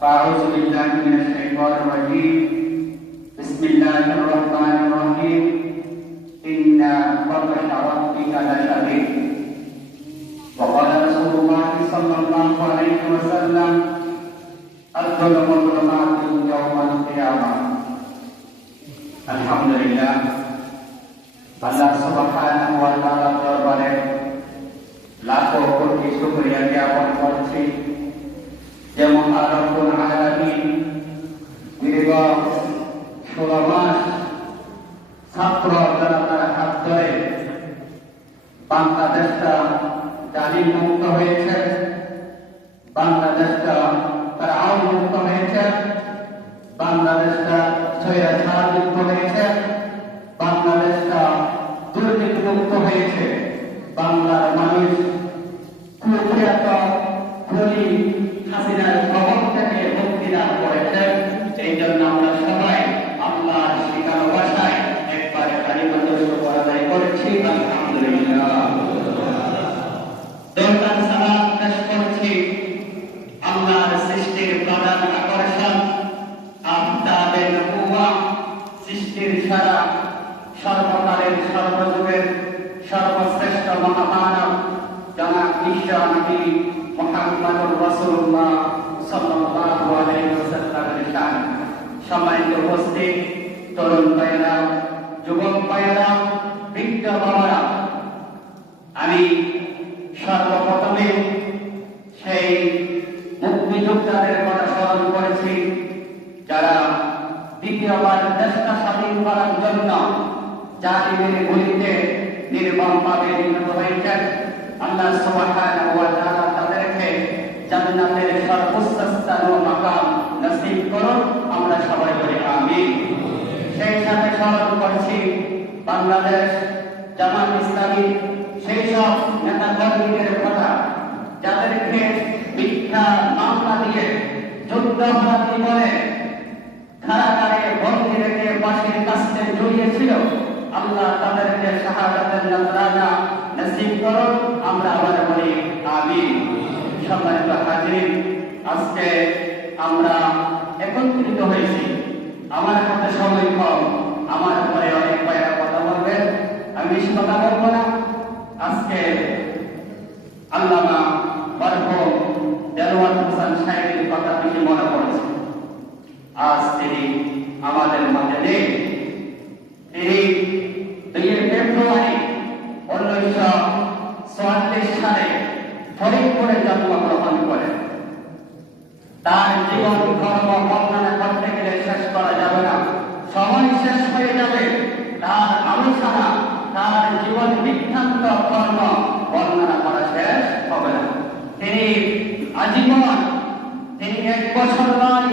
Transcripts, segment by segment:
أعوذ بالله من الشيطان الرجيم. بسم الله الرحمن الرحيم. إن بطش ربك لشديد. وقال رسول الله صلى الله عليه وسلم: الظلم ظلمات يوم القيامة. আলহামদুলিল্লাহ, আল্লাহ সুবহানাহু ওয়া তাআলা দরবারে লাখো কোটি শুকরিয়া জ্ঞাপন করছি। যেমন রব্বুল আলামিন দীর্ঘ 16 মাস ছাত্র জনতার হাত ধরে বাংলাদেশটা জালিম মুক্ত হয়েছে, বাংলাদেশটা ফেরাউন মুক্ত হয়েছে, বাংলাদেশটা স্বৈরাচার মুক্ত হয়েছে, বাংলাদেশটা দুর্নীতি মুক্ত হয়েছে। বাংলার মানুষ কুখ্যাত খুনি হাসিনার খবর থেকে মুক্তি লাভ করেছে। এই জন্য আমরা সবাই আল্লাহর শিখানো ভাষায় একবারে কালিমাতুল শুকর আদায় করছি। আলহামদুলিল্লাহ, দরকার সালাম পেশ করছি আল্লাহর সৃষ্টির প্রধান আকর্ষণ, আফতাবে নবুওয়া, সৃষ্টির সারা সর্বকালের সর্বযুগের সর্বশ্রেষ্ঠ মহামানব জনাব বিশ্ব নবী মুহাম্মদুর রাসূলুল্লাহ সাল্লাল্লাহু আলাইহি ওয়াসাল্লামের শান। সম্মানিত উপস্থিত তরুণ ভাইয়েরা, যুবক ভাইয়েরা, বৃদ্ধ বাবারা, আমি সর্বপ্রথমে সেই মুক্তিযোদ্ধাদের কথা স্মরণ করেছি যারা দ্বিতীয়বার দেশটা স্বাধীন করার জন্য জালিমের গুলিতে নির্মমভাবে নিহত হয়েছেন। আল্লাহ সুবহানাহু ওয়া তাআলা তাদেরকে জান্নাতের সর্বোচ্চ স্থান ও মাকাম নসিব করুন। আমরা সবাই বলি আমিন। সেই সাথে স্মরণ করছি বাংলাদেশ জামাত ইসলামী সেই সব নেতা কর্মীদের কথা যাদেরকে মিথ্যা মামলা দিয়ে যুদ্ধাপরাধী বলে কারাগারে বন্দী রেখে ফাঁসির কাস্তে ঝুলিয়েছিল। আল্লাহ তাদেরকে শাহাদাতের নজরানা নসিব করুন। আমরা আবার বলি আমিন। সম্মানিত হাজির, আজকে আমরা একত্রিত হয়েছি। আমার হাতে সময় কম, আমার পরে অনেক ভাইয়েরা কথা বলবেন, আমি বেশি কথা বলবো না। আজকে আল্লামা মরহুম দেলোয়ার হোসেন সাহেবের কথা বেশি মনে পড়েছে। আজ তিনি আমাদের মাঝে নেই। তিনি 2 ফেব্রুয়ারি 1944 সালে ফরিদপুরে জন্মগ্রহণ করেন। তার জীবন কর্ম বর্ণনা করতে গেলে শেষ করা যাবে না, সময় শেষ হয়ে যাবে। তার আলোচনা, তার জীবন বৃত্তান্ত কর্ম বর্ণনা করা শেষ হবে না। তিনি আজীবন, তিনি 1 বছর নয়,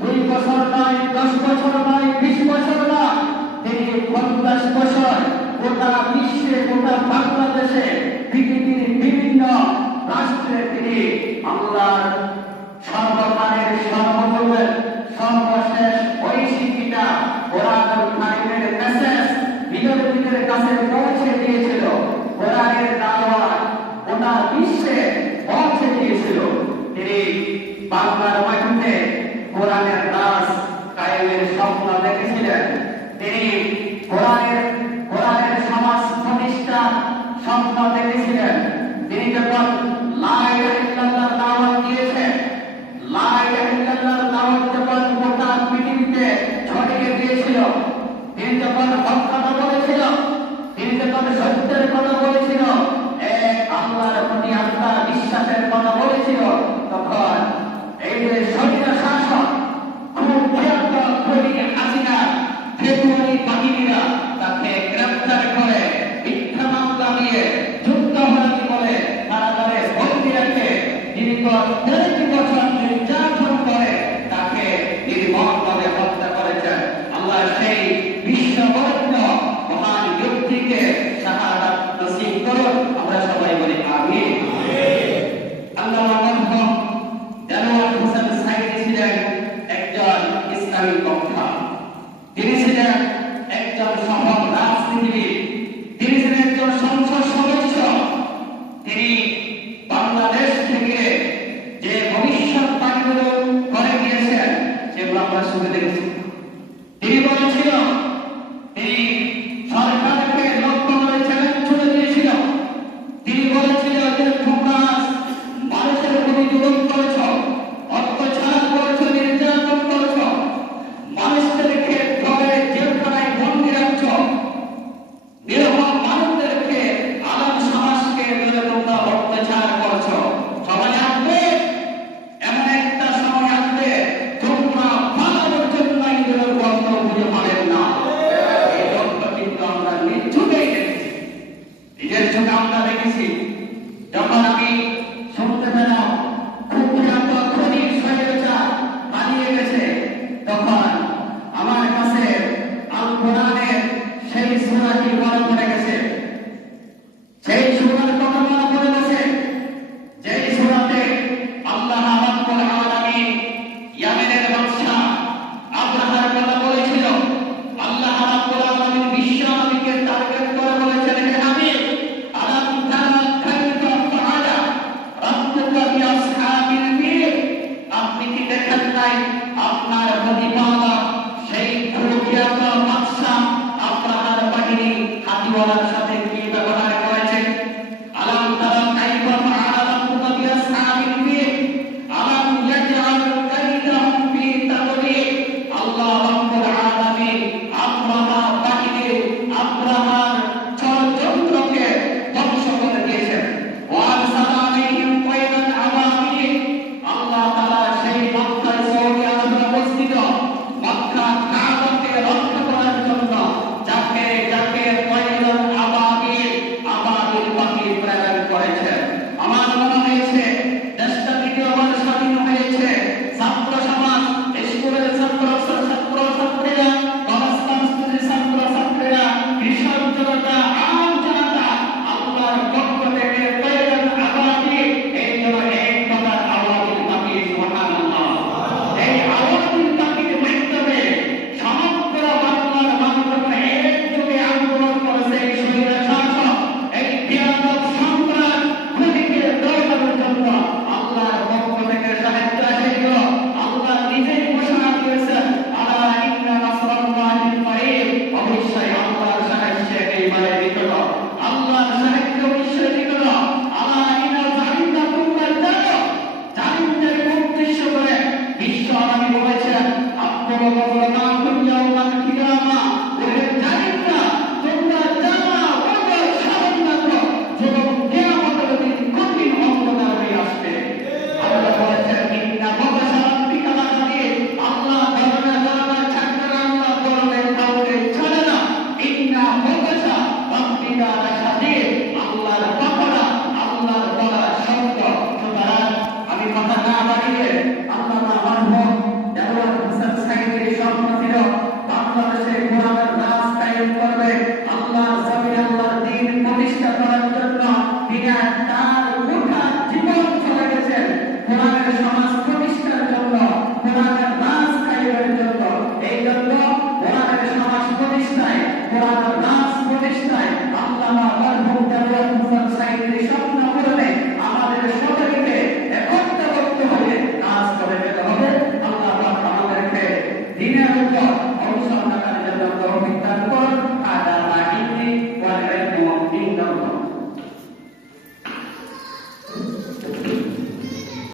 2 বছর নয়, 10 বছর নয়, 20 বছর নয়, তিনি 50 বছর গোটা বিশ্বে, গোটা বাংলাদেশে, পৃথিবীর বিভিন্ন রাষ্ট্রে তিনি আল্লাহর সর্বকালের সর্বযুগের সর্বশেষ ঐশিকিটা কোরআনুল কারীমের মেসেজ বিদ্যার্থীদের কাছে পৌঁছে দিয়েছিল। কোরআনের দাওয়াত গোটা বিশ্বে পৌঁছে দিয়েছিল। তিনি বাংলার মাটিতে কোরআনের রাজ কায়েমের স্বপ্ন দেখেছিলেন। তিনি কোরআনের সমাজ প্রতিষ্ঠার স্বপ্ন দেখেছিলেন। তিনি যখন লা ইলাহা ইল্লাল্লাহর দাওয়াত দিয়েছেন, লা ইলাহা ইল্লাল্লাহর দাওয়াত যখন গোটা পৃথিবীতে ছড়িয়ে দিয়েছিল, তিনি যখন হক কথা বলেছিল, তিনি যখন সত্যের কথা বলেছিল, এক আল্লাহর প্রতি আত্মার বিশ্বাসের কথা বলেছিল, তখন এই যে স্বৈর শাসক হাসিনা ফেব্রুয়ারি বাহিনীরা তাকে গ্রেফতার করে মিথ্যা মামলা দিয়ে যুদ্ধাপরাধী বলে কারাগারে বন্দী রেখে দীর্ঘ 30 বছর নির্যাতন করে তাকে নির্মমভাবে হত্যা করেছেন। আল্লাহ সেই বিশ্ববরেণ্য মহান ব্যক্তিকে শাহাদাত নসিব করুন। আমরা সবাই বলি আমিন। আল্লামা মরহুম দেলোয়ার হোসেন সাইদি ছিলেন একজন ইসলামী বক্তা। তিনি ছিলেন একজন সফল রাজনীতিবিদ। তিনি ছিলেন একজন সংসদ সদস্য। তিনি বাংলাদেশ থেকে যে ভবিষ্যৎবাণীগুলো করে আমরা শুনে দেখেছি। তিনি বলেছিল, তিনি সরকারকে লক্ষ্য করে চ্যালেঞ্জ ছুড়ে দিয়েছিল। তিনি বলেছিল যে তোমরা মানুষের প্রতি জুলুম করেছ, অত্যাচার করেছ, নির্যাতন করেছ, মানুষদেরকে ধরে জেলখানায় বন্দী রাখছ, নিরীহ মানুষদেরকে আলেম সমাজকে ধরে তোমরা অত্যাচার করছ। সবাই আসবে, এমন একটা সময় আসবে তোমরা পালানোর জন্য ইঁদুরের গর্ত খুঁজে পাবেন না। এই গর্ত কিন্তু আমরা নিশ্চয়ই দেখেছি, নিজের চোখে আমরা দেখেছি। যখন আমি শুনতে পেলাম কুখ্যাত খনি স্বৈরাচার পালিয়ে গেছে, তখন আমার কাছে আল কোরআনের সেই সূরাটি মনে পড়ে গেছে, সেই সূরার কথা মনে পড়ে গেছে, যেই সূরাতে আল্লাহ রাব্বুল আলামিন ইয়ামেনের বাদশা আব্রাহার কথা বলেছিল। আল্লাহ রাব্বুল আলামিন বিশ্ব নবীকে টার্গেট করে বলেছেন, হে নবী, আলাম তারা কাইফা ফাআলা রাব্বুকা বিআসহাবিল ফিল, আপনি কি দেখেন নাই আপনার প্রতিপালক সেই